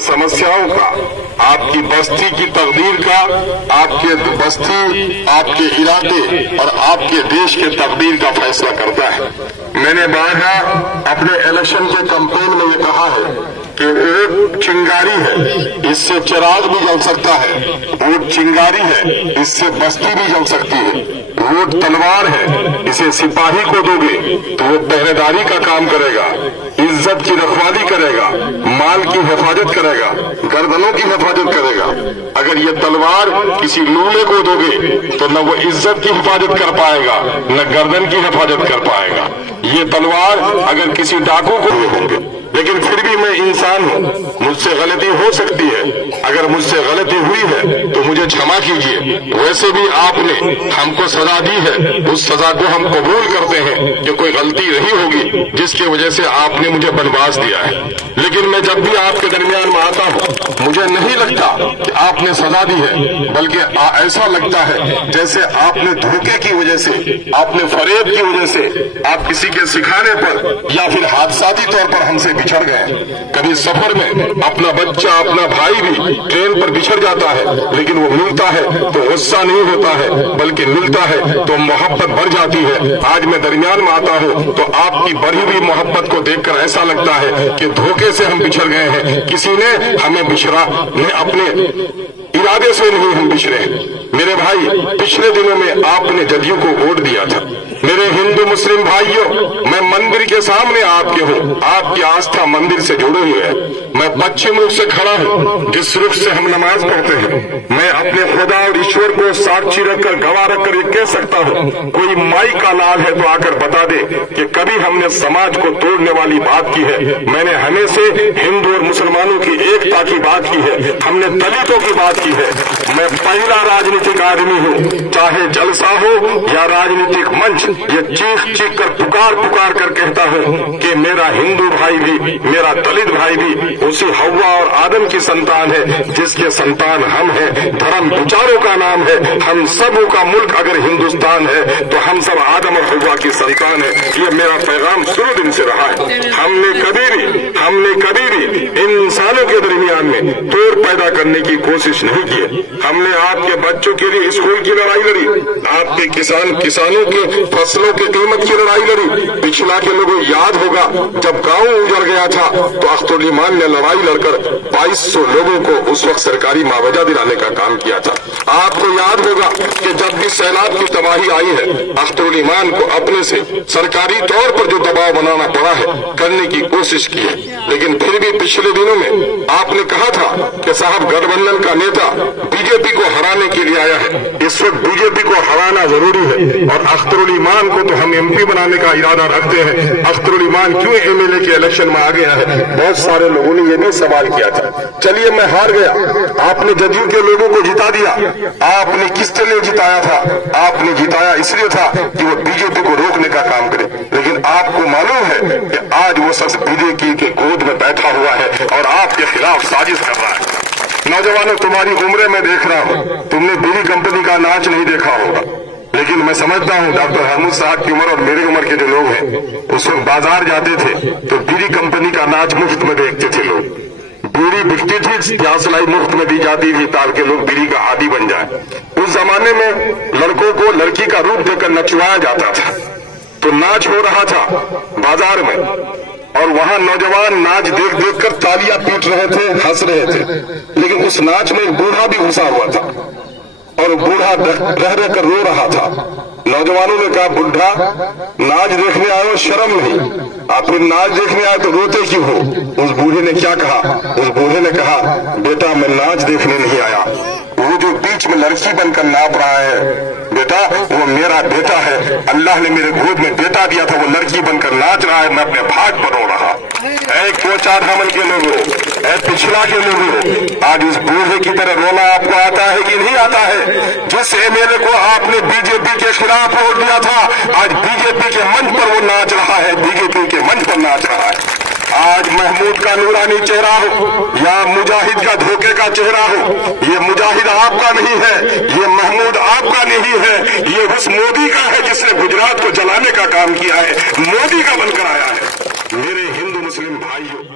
समस्याओं का, आपकी बस्ती की तकदीर का, आपके बस्ती, आपके इलाके और आपके देश के तकदीर का फैसला करता है। मैंने बारहा अपने इलेक्शन के कैंपेन में ये कहा है कि वोट चिंगारी है, इससे चिराग भी जल सकता है। वोट चिंगारी है, इससे बस्ती भी जल सकती है। वोट तलवार है, इसे सिपाही को दोगे तो वो पहरेदारी का काम करेगा, इज्जत की रखवाली करेगा, माल की हिफाजत करेगा, गर्दनों की हिफाजत करेगा। अगर ये तलवार किसी लूले को दोगे तो न वो इज्जत की हिफाजत कर पाएगा, न गर्दन की हिफाजत कर पाएगा। ये तलवार अगर किसी डाकू को होंगे, लेकिन फिर भी मैं इंसान हूँ, मुझसे गलती हो सकती है। अगर मुझसे गलती हुई है तो मुझे क्षमा कीजिए। वैसे भी आपने हमको सजा दी है, उस सजा को हम कबूल करते हैं कि कोई गलती रही होगी जिसकी वजह से आपने मुझे बनवास दिया है। लेकिन मैं जब भी आपके दरमियान में आता हूँ, मुझे नहीं लगता कि आपने सजा दी है, बल्कि ऐसा लगता है जैसे आपने धोखे की वजह से, आपने फरेब की वजह से, आप किसी के सिखाने पर या फिर हादसाती तौर पर हमसे बिछड़ गए। कभी सफर में अपना बच्चा, अपना भाई भी ट्रेन पर बिछड़ जाता है, लेकिन वो मिलता है तो गुस्सा नहीं होता है, बल्कि मिलता है तो मोहब्बत बढ़ जाती है। आज मैं दरमियान में आता हूँ तो आपकी बढ़ी हुई मोहब्बत को देखकर ऐसा लगता है कि धोखे से हम बिछड़ गए हैं, किसी ने हमें बिछड़ा नहीं, अपने इरादे से नहीं हम बिछड़े। मेरे भाई, पिछले दिनों में आपने जदयू को वोट दिया था। मेरे हिंदू मुस्लिम भाइयों, मैं मंदिर के सामने आपके हूँ, आपकी आस्था मंदिर से जुड़ी हुई है। मैं पश्चिम रुख से खड़ा हूँ, जिस रुख से हम नमाज पढ़ते हैं। मैं अपने खुदा और ईश्वर को साक्षी रखकर, गवाह रखकर ये कह सकता हूँ, कोई माई का लाल है तो आकर बता दे कि कभी हमने समाज को तोड़ने वाली बात की है। मैंने हमेशा हिंदू और मुसलमानों की एकता की बात की है, हमने दलितों की बात की है। मैं पहला राजनीतिक आदमी हूँ, चाहे जलसा हो या राजनीतिक मंच, ये चीख चीख कर पुकार पुकार कर कहता हूँ कि मेरा हिंदू भाई भी, मेरा दलित भाई भी उसी हव्वा और आदम की संतान है, जिसके संतान हम हैं। धर्म विचारों का नाम है, हम सबों का मुल्क अगर हिंदुस्तान है तो हम सब आदम और हव्वा की संतान है। ये मेरा पैगाम शुरू दिन से रहा है। हमने कभी भी इंसानों के दरमियान में तोड़ पैदा करने की कोशिश नहीं की। हमने आपके बच्चों के लिए स्कूल की लड़ाई लड़ी, आपके किसानों के फसलों की कीमत की लड़ाई लड़ी। पिछला के लोगों को याद होगा, जब गांव उजड़ गया था तो अख्तर ईमान ने लड़ाई लड़कर 2200 लोगों को उस वक्त सरकारी मुआवजा दिलाने का काम किया था। आपको याद होगा कि जब भी सैलाब की तबाही आई है, अख्तर ईमान को अपने से सरकारी तौर पर जो दबाव बनाना पड़ा है, करने की कोशिश की है। लेकिन फिर भी पिछले दिनों में आपने कहा था कि साहब गठबंधन का नेता बीजेपी को हराने के लिए आया है, इस वक्त बीजेपी को हराना जरूरी है और अख्तर ईमान को तो हम एमपी बनाने का इरादा रखते हैं। अख्तर ईमान क्यों एमएलए के इलेक्शन में आ गया है? बहुत सारे लोगों ने ये भी सवाल किया था। चलिए, मैं हार गया, आपने जदयू के लोगों को जिता दिया। आपने किस लिए जिताया था? आपने जिताया इसलिए था कि वो बीजेपी को रोकने का काम करे। लेकिन आपको मालूम है कि आज वो शख्स बीजेपी के गोद में बैठा हुआ है और आपके खिलाफ साजिश कर रहा है। नौजवानों, तुम्हारी उम्र में देख रहा हूँ, तुमने बीड़ी कंपनी का नाच नहीं देखा होगा, लेकिन मैं समझता हूँ डॉक्टर महमूद साहब की उम्र और मेरी उम्र के जो लोग हैं, उस वक्त बाजार जाते थे तो बीड़ी कंपनी का नाच मुफ्त में देखते थे लोग। बीड़ी बिकती थी, प्यासलाई मुफ्त में दी जाती थी ताकि लोग बीड़ी का आदी बन जाए। उस जमाने में लड़कों को लड़की का रूप देकर नचवाया जाता था, तो नाच हो रहा था बाजार में और वहां नौजवान नाच देख देख कर तालियां पीट रहे थे, हंस रहे थे। लेकिन उस नाच में एक बूढ़ा भी घुसा हुआ था और बूढ़ा रह रह कर रो रहा था। नौजवानों ने कहा, बुढ़ा नाच देखने आए हो, शर्म नहीं? आप नाच देखने आए तो रोते क्यों हो? उस बूढ़े ने क्या कहा? उस बूढ़े ने कहा, बेटा मैं नाच देखने नहीं आया, वो जो बीच में लड़की बनकर नाप रहा है बेटा, वो मेरा बेटा है। अल्लाह ने मेरे गोद में बेटा दिया था, वो लड़की बनकर नाच रहा है, मैं अपने भाग पर रो रहा। ऐ कोचा धामन के लोगों, ऐ पिछड़ा के लोगों, आज इस बूढ़े की तरह रोना आपको आता है कि नहीं आता है? जिस एमएलए को आपने बीजेपी के खिलाफ वोट दिया था, आज बीजेपी के मंच पर वो नाच रहा है, बीजेपी के मंच पर नाच रहा है। आज महमूद का नूरानी चेहरा हो या मुजाहिद का धोखे का चेहरा हो, ये मुजाहिद आपका नहीं है, ये महमूद आपका नहीं है, ये उस मोदी का है जिसने गुजरात को जलाने का काम किया है, मोदी का बनकर आया है। मेरे हिंदू मुस्लिम भाइयों,